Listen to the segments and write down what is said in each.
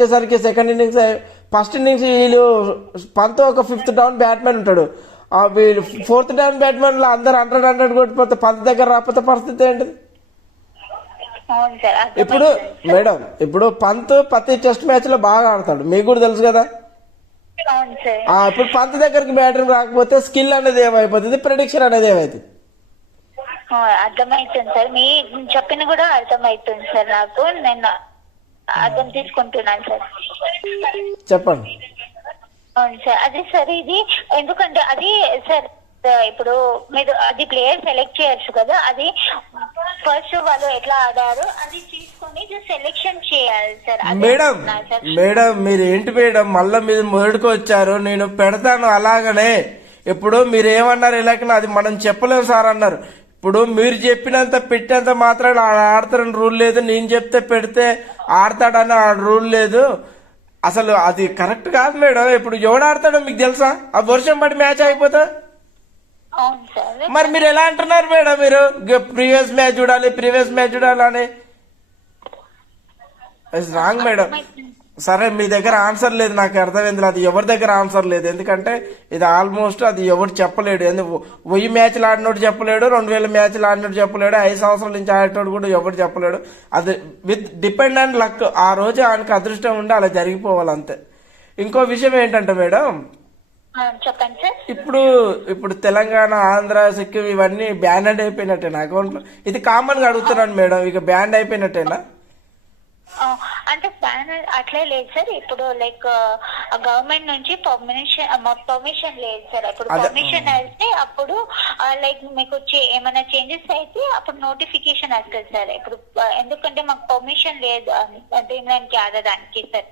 వచ్చేసరికి second innings, first innings వీళ్ళు పంత్ ఒక 5th డౌన్ బ్యాట్మెన్ ఉంటాడు, వీళ్ళు 4th డౌన్ బ్యాట్మెన్ లో అందరు 100 కొట్టిపోతే పంత్ దగ్గర రాకపోతే పరిస్థితి ఏంటిది? అవును సార్, ఇప్పుడు మేడం, ఇప్పుడు పంత్ ప్రతి టెస్ట్ మ్యాచ్ లో బాగా ఆడతాడు, మీకు కూడా తెలుసు కదా. అవును సార్. ఇప్పుడు పంత్ దగ్గరికి బ్యాటింగ్ రాకపోతే స్కిల్ అనేది ఏమైపోతుంది, ప్రెడిక్షన్ అనేది ఏమైతుంది? అర్థమవుతుంది సార్, మీ చెప్పిన కూడా అర్థమవుతుంది సార్, నాకు నేను అర్థం తీసుకుంటున్నాను సార్. చెప్పండి. అవును సార్, అదే సార్ ఇది ఎందుకంటే అది సార్ ఇప్పుడు మీరు అది ప్లేయర్ సెలెక్ట్ చేయొచ్చు కదా, అది ఫస్ట్ వాళ్ళు ఎట్లా ఆడారు అది తీసుకొని సెలెక్షన్ చేయాలి సార్. మేడం మేడం మీరు ఏంటి మేడం మళ్ళీ మీరు మొదటికి వచ్చారు, నేను పెడతాను అలాగనే. ఇప్పుడు మీరు ఏమన్నారు ఇలాగ అది మనం చెప్పలేము సార్ అన్నారు. ఇప్పుడు మీరు చెప్పినంత పెట్టేంత మాత్రం ఆడతారని రూల్ లేదు, నేను చెప్తే పెడితే ఆడతాడని ఆ రూల్ లేదు. అసలు అది కరెక్ట్ కాదు మేడం. ఇప్పుడు ఎవడు ఆడతాడో మీకు తెలుసా? ఆ వర్షం పడి మ్యాచ్ అయిపోతా మరి మీరు ఎలా అంటున్నారు మేడం? మీరు ప్రీవియస్ మ్యాచ్ చూడాలి అని రాంగ్ మేడం. సరే మీ దగ్గర ఆన్సర్ లేదు, నాకు అర్థమైంది. అది ఎవరి దగ్గర ఆన్సర్ లేదు, ఎందుకంటే ఇది ఆల్మోస్ట్ అది ఎవరు చెప్పలేడు. 1000 మ్యాచ్లు ఆడినోడు చెప్పలేడు, 2000 మ్యాచ్లు ఆడినోడు చెప్పలేడు, 5 సంవత్సరాల నుంచి ఆడేటోడు కూడా ఎవరు చెప్పలేడు. అది విత్ డిపెండ్ అండ్ లక్. ఆ రోజు ఆయనకు అదృష్టం ఉండి అలా జరిగిపోవాలి అంతే. ఇంకో విషయం ఏంటంటే మేడం, చెప్పండి సార్. ఇప్పుడు తెలంగాణ, ఆంధ్ర, సిక్కిం ఇవన్నీ బ్యాన్ అయిపోయినట్టేనా అకౌంట్ లో? ఇది కామన్ గా అడుగుతున్నాను మేడం, ఇక బ్యాన్ అయిపోయినట్టేనా? అంటే బ్యాన్ అట్లే లేదు సార్. ఇప్పుడు లైక్ గవర్నమెంట్ నుంచి పర్మిషన్ లేదు సార్. అప్పుడు పర్మిషన్ అయితే అప్పుడు లైక్ మీకు ఏమైనా చేంజెస్ అయితే అప్పుడు నోటిఫికేషన్ వస్తుంది సార్. ఇప్పుడు ఎందుకంటే మాకు పర్మిషన్ లేదు డ్రీమ్ లైన్ కి ఆడడానికి సార్.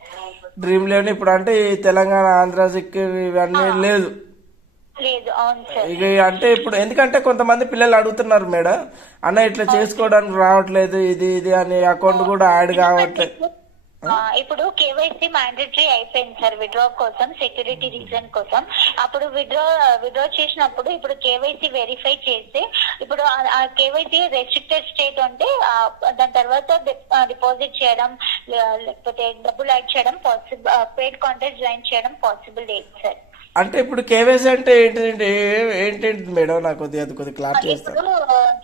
డ్రీమ్ లైన్ ఇప్పుడు అంటే తెలంగాణ, ఆంధ్ర, సిక్కిం ఇవన్నీ లేదు. అవును సార్. ఇక అంటే ఇప్పుడు ఎందుకంటే కొంతమంది పిల్లలు అడుగుతున్నారు మేడం, అన్న ఇట్లా చేసుకోవడానికి రావట్లేదు, ఇది అని అకౌంట్ కూడా యాడ్ కావట్లేదు. ఇప్పుడు కేవైసీ మ్యాండేటరీ అయిపోయింది సార్ విత్డ్రా కోసం, సెక్యూరిటీ రీజన్ కోసం. అప్పుడు విత్డ్రా చేసినప్పుడు ఇప్పుడు కేవైసీ వెరిఫై చేస్తే ఇప్పుడు ఆ కేవైసీ రెస్ట్రిక్టెడ్ స్టేట్ ఉంటే దాని తర్వాత డిపాజిట్ చేయడం లేకపోతే డబ్బులు యాడ్ చేయడం పాసిబుల్, పెయిడ్ కాంటాక్ట్ జాయిన్ చేయడం పాసిబుల్ లేదు సార్. అంటే ఇప్పుడు కేవైసీ అంటే ఏంటి మేడం? నాకు కొద్దిగా క్లారిటీ చేస్తారు. ఇప్పుడు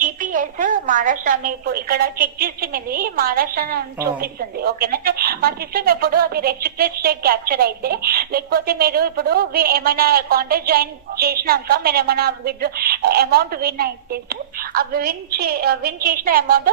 జిపిఎస్ మహారాష్ట్ర ఇప్పుడు ఇక్కడ చెక్ చేసి మీది మహారాష్ట్ర చూపిస్తుంది, ఓకేనా సార్. మా సిస్టమ్ ఎప్పుడు అది రెస్ట్రిక్టెడ్ స్టేట్ క్యాప్చర్ అయితే లేకపోతే మీరు ఇప్పుడు ఏమైనా కాంటాక్ట్ జాయిన్ చేసినాక మీరు ఏమైనా అమౌంట్ విన్ అయితే ఆ విన్ చేసిన అమౌంట్